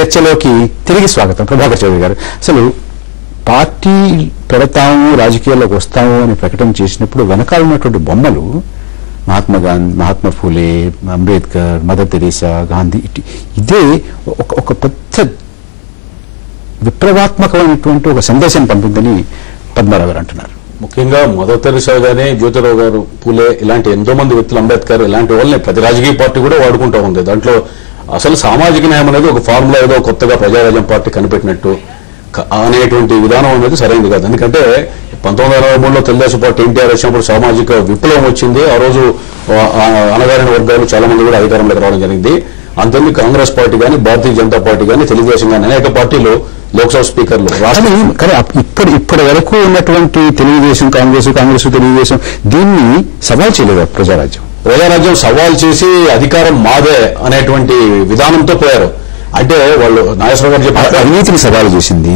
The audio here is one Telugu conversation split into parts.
చర్చలోకి తిరిగి స్వాగతం. ప్రభాకర్ చౌదరి గారు, అసలు పార్టీ పెడతాము రాజకీయాల్లోకి వస్తాము అని ప్రకటన చేసినప్పుడు వెనకాల ఉన్నటువంటి బొమ్మలు మహాత్మా ఫూలే, అంబేద్కర్, మదర్ తెరీసా, గాంధీ, ఇదే ఒక పెద్ద విప్లవాత్మకమైనటువంటి ఒక సందేశం పంపిందని పద్మారావు గారు అంటున్నారు. ముఖ్యంగా మదర్ తెరీసా గానీ, జ్యోతిరావు గారు, పూలే ఇలాంటి ఎంతో మంది వ్యక్తులు, అంబేద్కర్ ఇలాంటి వాళ్ళని ప్రతి రాజకీయ పార్టీ కూడా వాడుకుంటూ ఉంది. దాంట్లో అసలు సామాజిక న్యాయం అనేది ఒక ఫార్ములా ఏదో కొత్తగా ప్రజారాజ్యం పార్టీ కనిపెట్టినట్టు అనేటువంటి విధానం అనేది సరైనది కాదు. ఎందుకంటే 1923లో తెలుగుదేశం పార్టీ ఎన్టీఆర్ వచ్చినప్పుడు సామాజిక విప్లవం వచ్చింది. ఆ రోజు అణగారిన వర్గాలు చాలా మంది కూడా అధికారంలోకి రావడం జరిగింది. అంతేందుకు కాంగ్రెస్ పార్టీ కానీ, భారతీయ జనతా పార్టీ కానీ, తెలుగుదేశం కానీ అనేక పార్టీలు లోక్సభ స్పీకర్లు ఇప్పటి వరకు ఉన్నటువంటి తెలుగుదేశం, కాంగ్రెస్ తెలుగుదేశం దీన్ని సవాల్ చేయలేదు. ప్రజారాజ్యం సవాల్ చేసి అధికారం మాదే అనేటువంటి విధానంతో పోయారు. అంటే వాళ్ళు నాగేశ్వరరావు గారు చెప్పారు, అవినీతిని సవాలు చేసింది.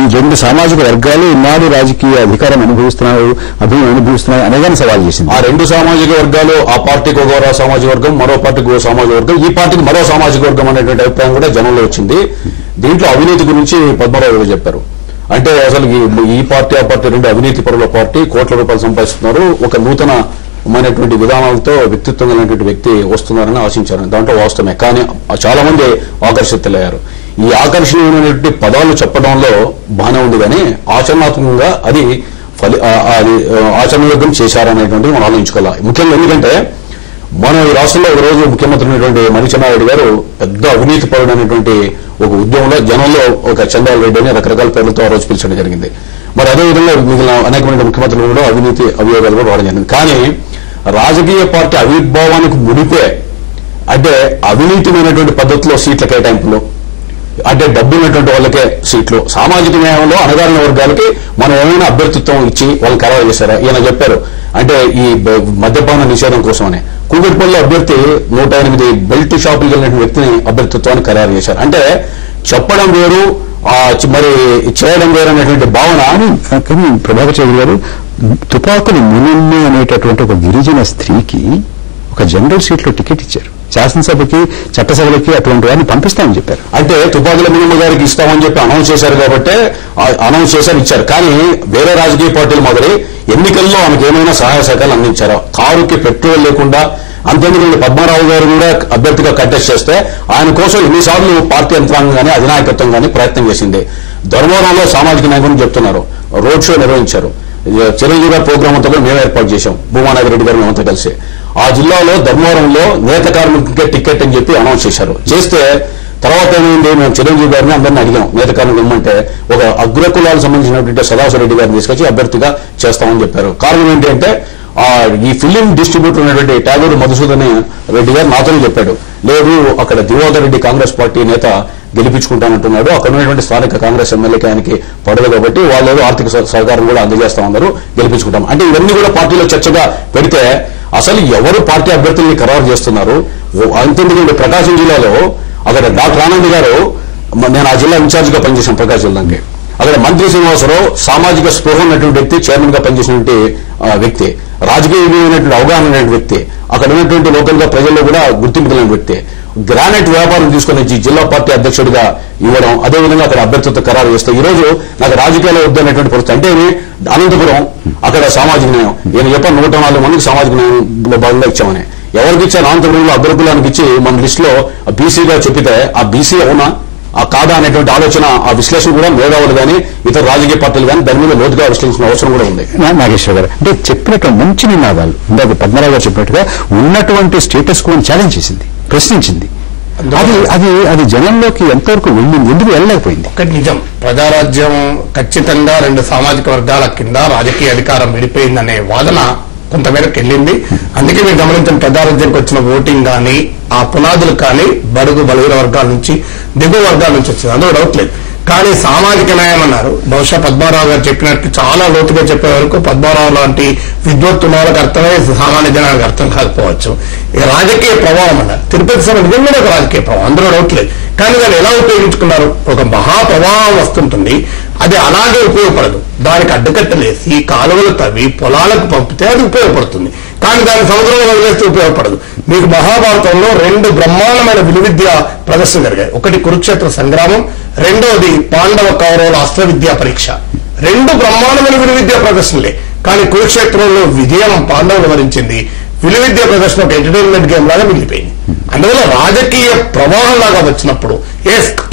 ఈ రెండు సామాజిక వర్గాలు ఈనాడు రాజకీయ అధికారం అనుభవిస్తున్నాయి అనేదాన్ని సవాల్ చేసింది. ఆ రెండు సామాజిక వర్గాలు, ఆ పార్టీకి ఒక సామాజిక వర్గం, మరో పార్టీకి ఒక సామాజిక వర్గం, ఈ పార్టీకి మరో సామాజిక వర్గం అనేటువంటి అభిప్రాయం కూడా జనంలో వచ్చింది. దీంట్లో అవినీతి గురించి పద్మారావు గారు చెప్పారు. అంటే అసలు ఈ పార్టీ, ఆ పార్టీ రెండు అవినీతి పరుల పార్టీ, కోట్ల రూపాయలు సంపాదిస్తున్నారు, ఒక నూతనమైనటువంటి విధానాలతో వ్యక్తిత్వం కలిగినటువంటి వ్యక్తి వస్తున్నారని ఆశించారు. దాంట్లో వాస్తవమే. కానీ చాలా మంది ఆకర్షితులయ్యారు. ఈ ఆకర్షణీయమైనటువంటి పదాలు చెప్పడంలో బాగానే ఉంది, కానీ ఆచరణాత్మకంగా అది ఆచరణయోగ్యం చేశారనేటువంటిది మనం ఆలోచించుకోవాలి. ముఖ్యంగా ఎందుకంటే మన ఈ రాష్ట్రంలో ఒక రోజు ముఖ్యమంత్రి అయినటువంటి మణిచెన్నారెడ్డి గారు పెద్ద అవినీతి పరుడు అనేటువంటి ఒక ఉద్యమంలో జనంలో ఒక చంద్రాల రెడ్డి అని రకరకాల పేర్లతో ఆ రోజు పిలిచడం జరిగింది. మరి అదేవిధంగా మిగిలిన అనేకమైన ముఖ్యమంత్రులు కూడా అవినీతి అభియోగాలు కూడా రావడం జరిగింది. కానీ రాజకీయ పార్టీ ఆవిర్భావానికి మునిపే అంటే అవినీతిమైనటువంటి పద్ధతిలో సీట్ల కేటాయింపులు, అంటే డబ్బు ఉన్నటువంటి వాళ్ళకే సీట్లు, సామాజిక న్యాయంలో అణగారిన వర్గాలకి మనం ఏమైనా అభ్యర్థిత్వం ఇచ్చి వాళ్ళని ఖరారు చేశారా? ఈయన చెప్పారు. అంటే ఈ మద్యపాన నిషేధం కోసమని కూకట్పల్లిలో అభ్యర్థి 108 బెల్ట్ షాపులు వెళ్ళిన వ్యక్తిని అభ్యర్థిత్వాన్ని ఖరారు చేశారు. అంటే చెప్పడం వేరు, మరి చేయడం వేరు అనేటువంటి భావన. కానీ ప్రభాకర్ చౌదరి గారు, తుపాకులు మునిమ్మ అనేటటువంటి ఒక గిరిజన స్త్రీకి ఒక జనరల్ సీట్లో టికెట్ ఇచ్చారు. శాసనసభకి, చట్టసభలకి అటువంటి వారిని పంపిస్తామని చెప్పారు. అంటే తుపాకుల మినిమ గారికి ఇస్తామని చెప్పి అనౌన్స్ చేశారు కాబట్టి అనౌన్స్ చేశారు, ఇచ్చారు. కానీ వేరే రాజకీయ పార్టీలు మొదలై ఎన్నికల్లో ఆమెకు ఏమైనా సహాయ సహకారాలు అందించారు? కారుకి పెట్రోల్ లేకుండా, అంతేందుకంటే పద్మారావు గారు కూడా అభ్యర్థిగా కంటెస్ట్ చేస్తే ఆయన కోసం ఎన్నిసార్లు పార్టీ యంత్రాంగం కానీ, అధినాయకత్వం కానీ ప్రయత్నం చేసింది. ధర్మవరంలో సామాజిక న్యాయం గురించి చెప్తున్నారు, రోడ్ షో నిర్వహించారు. చిరంజీవి గారి ప్రోగ్రామ్ అంతా కూడా మేమే ఏర్పాటు చేశాం, భూమానాగర్ రెడ్డి గారు మేమంతా కలిసి. ఆ జిల్లాలో ధర్మవరంలో నేత కార్మికులకే టికెట్ అని చెప్పి అనౌన్స్ చేశారు. చేస్తే తర్వాత ఏమైంది, మేము చిరంజీవి గారిని అందరినీ అడిగాం నేత కార్మికులు ఇమ్మంటే ఒక అగ్రకులాలకు సంబంధించినటువంటి సదాశివరెడ్డి గారిని తీసుకొచ్చి అభ్యర్థిగా చేస్తామని చెప్పారు. కారణం ఏంటి అంటే ఈ ఫిలిం డిస్ట్రిబ్యూటర్ ఉన్నటువంటి ట్యాగూరు మధుసూదన్ రెడ్డి గారు నాతోనే చెప్పాడు, లేదు అక్కడ దివోదర్ రెడ్డి కాంగ్రెస్ పార్టీ నేత గెలిపించుకుంటానంటున్నాడు, అక్కడ ఉన్నటువంటి స్థానిక కాంగ్రెస్ ఎమ్మెల్యేకి ఆయనకి పడదు కాబట్టి వాళ్ళు ఆర్థిక సహకారం కూడా అందజేస్తామన్నారు, గెలిపించుకుంటాం. అంటే ఇవన్నీ కూడా పార్టీలో చర్చగా పెడితే అసలు ఎవరు పార్టీ అభ్యర్థుల్ని ఖరారు చేస్తున్నారు? అంతెందుకంటే ప్రకాశం జిల్లాలో అక్కడ డాక్టర్ ఆనంద్ గారు, నేను ఆ జిల్లా ఇన్ఛార్జిగా పనిచేశాను ప్రకాశం జిల్లాకి, అక్కడ మంత్రి శ్రీనివాసరావు సామాజిక స్పృహ ఉన్నటువంటి వ్యక్తి, చైర్మన్ గా పనిచేసినటువంటి వ్యక్తి, రాజకీయమైనటువంటి అవగాహన ఉన్నటువంటి వ్యక్తి, అక్కడ ఉన్నటువంటి లోకల్ గా ప్రజల్లో కూడా గుర్తింపు కలిగిన వ్యక్తి, గ్రానైట్ వ్యాపారం తీసుకుని జిల్లా పార్టీ అధ్యక్షుడిగా ఇవ్వడం, అదేవిధంగా అక్కడ అభ్యర్థిత్వ ఖరారు చేస్తే ఈ రోజు నాకు రాజకీయాల్లో వద్దనేటువంటి పరిస్థితి. అంటే అనంతపురం అక్కడ సామాజిక న్యాయం, ఈయన చెప్పాను 104 మందికి సామాజిక న్యాయంలో భాగంగా ఇచ్చామని. ఎవరికి ఇచ్చారు? అనంతపురంలో అగ్రకులానికి ఇచ్చి మన లిస్టులో బీసీగా చెప్పితే ఆ బీసీ అవునా ఆ కాదా అనేటువంటి ఆలోచన, ఆ విశ్లేషణ కూడా మేధావులు కానీ ఇతర రాజకీయ పార్టీలు కానీ దాని మీద లోతుగా విశ్లేషించిన అవసరం కూడా ఉంది. నాగేశ్వర గారు, అంటే చెప్పినట్టు మంచి నినాదాలు ఇందాక పద్మరావు గారు చెప్పినట్టుగా ఉన్నటువంటి స్టేటస్ కోని ఛాలెంజ్ చేసింది, ప్రశ్నించింది. అది జనంలోకి ఎంతవరకు వెళ్ళింది, ఎందుకు వెళ్ళలేకపోయింది? ఒకటి నిజం, ప్రజారాజ్యం ఖచ్చితంగా రెండు సామాజిక వర్గాల కింద రాజకీయ అధికారం విడిపోయిందనే వాదన కొంతమేరకు వెళ్ళింది. అందుకే మీరు గమనించిన ప్రజారాజ్యానికి వచ్చిన ఓటింగ్ కానీ, ఆ పునాదులు కానీ బడుగు బలహీన వర్గాల నుంచి, దిగువ వర్గాల నుంచి వచ్చింది, అందులో డౌట్ లేదు. కానీ సామాజిక న్యాయం అన్నారు, బహుశా పద్మారావు గారు చెప్పినట్టు చాలా లోతుగా చెప్పే వరకు పద్మారావు లాంటి విద్వత్తులకు అర్థమై సామాన్య జనానికి అర్థం కాకపోవచ్చు. రాజకీయ ప్రభావం అన్నారు, తిరుపతి సభ నిజంగానే ఒక రాజకీయ ప్రభావం, అందులో డౌట్ లేదు. కానీ దాన్ని ఎలా ఉపయోగించుకున్నారు? ఒక మహాప్రభావం వస్తుంటుంది, అది అలాగే ఉపయోగపడదు. దానికి అడ్డుకట్టలేసి కాలువలు తవ్వి పొలాలకు పంపితే అది ఉపయోగపడుతుంది. కానీ దాన్ని సముద్రంలో వదిలేస్తే ఉపయోగపడదు. మీకు మహాభారతంలో 2 బ్రహ్మాండమైన విలువిద్య ప్రదర్శన జరిగాయి. ఒకటి కురుక్షేత్ర సంగ్రామం, రెండోది పాండవ కౌరవుల అస్త్ర విద్యా పరీక్ష. 2 బ్రహ్మాండమైన విలువిద్యా ప్రదర్శనలే. కానీ కురుక్షేత్రంలో విజయం పాండవులు వరించింది, విలువిద్య ప్రదర్శన ఒక ఎంటర్టైన్మెంట్ గేమ్ లాగా మిగిలిపోయింది. అందువల్ల రాజకీయ ప్రవాహం లాగా వచ్చినప్పుడు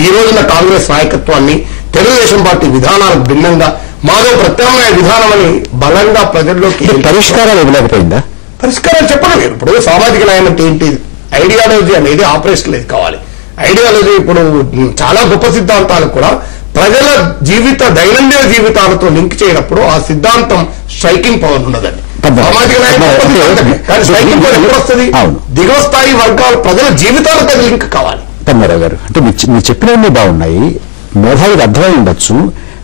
ఈ రోజున కాంగ్రెస్ నాయకత్వాన్ని తెలుగుదేశం పార్టీ విధానాలకు భిన్నంగా మాదో ప్రత్యామ్నాయ విధానం అని బలంగా ప్రజల్లోకి పరిష్కారాలు ఇవ్వలేకపోయిందా? పరిష్కారాలు చెప్పడం వేరు. ఇప్పుడు సామాజిక న్యాయం అంటే ఏంటి? ఐడియాలజీ అనేది ఆపరేషన్ లేదు కావాలి. ఐడియాలజీ ఇప్పుడు చాలా గొప్ప సిద్ధాంతాలు కూడా ప్రజల దైనందిన జీవితాలతో లింక్ చేయనప్పుడు ఆ సిద్ధాంతం స్ట్రైకింగ్ పవర్ ఉండదండి. సామాజిక న్యాయం కానీ స్ట్రైకింగ్ పవర్ ఎప్పుడు వస్తుంది? దిగువ స్థాయి వర్గాలు ప్రజల జీవితాలతో లింక్ కావాలి. పద్మారావు గారు, అంటే మీరు చెప్పినవన్నీ బాగున్నాయి, మేధావులకు అర్థమై ఉండొచ్చు,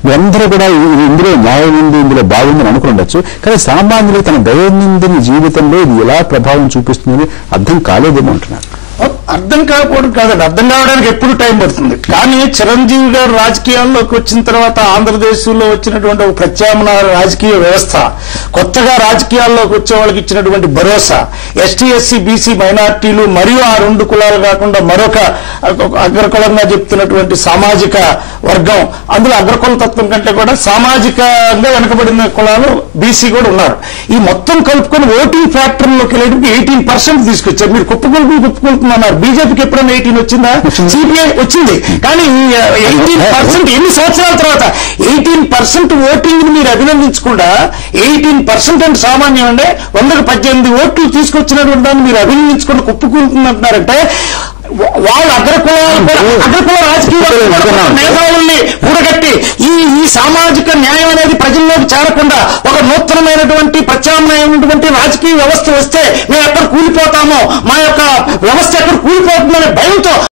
మీరందరూ కూడా ఇందులో న్యాయం ఉంది, ఇందులో బాగుందని అనుకుని ఉండొచ్చు. కానీ సామాన్యులు తన దైనందిన జీవితంలో ఇది ఎలా ప్రభావం చూపిస్తుందని అర్థం కాలేదేమో అంటున్నారు. అర్థం కాకపోవడం కాదండి, అర్థం కావడానికి ఎప్పుడు టైం పడుతుంది. కానీ చిరంజీవి గారు రాజకీయాల్లోకి వచ్చిన తర్వాత ఆంధ్రదేశంలో వచ్చినటువంటి ఒక ప్రత్యామ్నాయ రాజకీయ వ్యవస్థ, కొత్తగా రాజకీయాల్లోకి వచ్చే వాళ్ళకి ఇచ్చినటువంటి భరోసా, ఎస్టీ ఎస్సీ బీసీ మైనార్టీలు మరియు ఆ 2 కులాలు కాకుండా మరొక అగ్రకులంగా చెప్తున్నటువంటి సామాజిక వర్గం, అందులో అగ్రకుల తత్వం కంటే కూడా సామాజికంగా వెనకబడిన కులాలు బీసీ కూడా ఉన్నారు. ఈ మొత్తం కలుపుకొని ఓటింగ్ ఫ్యాక్టర్లోకి వెళ్ళేటప్పుడు 18% తీసుకొచ్చారు. మీరు కుప్పకొలుపుతున్నారు. బీజేపీకి ఎప్పుడైనా 18 వచ్చిందా? సిపిఐ వచ్చింది. కానీ 18% ఎన్ని సంవత్సరాల తర్వాత 18% ఓటింగ్ ని మీరు అభినందించకుండా 18% అంటే సామాన్యం అండి, 100కు 18 ఓట్లు తీసుకొచ్చినటువంటి దాన్ని మీరు అభినందించకుండా కుప్పకూలుతుందంటున్నారంటే వాళ్ళు అగ్రకుల రాజకీయ మేధావుల్ని కూడగట్టి ఈ సామాజిక న్యాయం అనేది ప్రజల్లోకి చేరకుండా ఒక నూతనమైనటువంటి ప్రత్యామ్నాయమైనటువంటి రాజకీయ వ్యవస్థ వస్తే మేము ఎక్కడ కూలిపోతామో, మా యొక్క వ్యవస్థ ఎక్కడ కూలిపోతుందనే భయంతో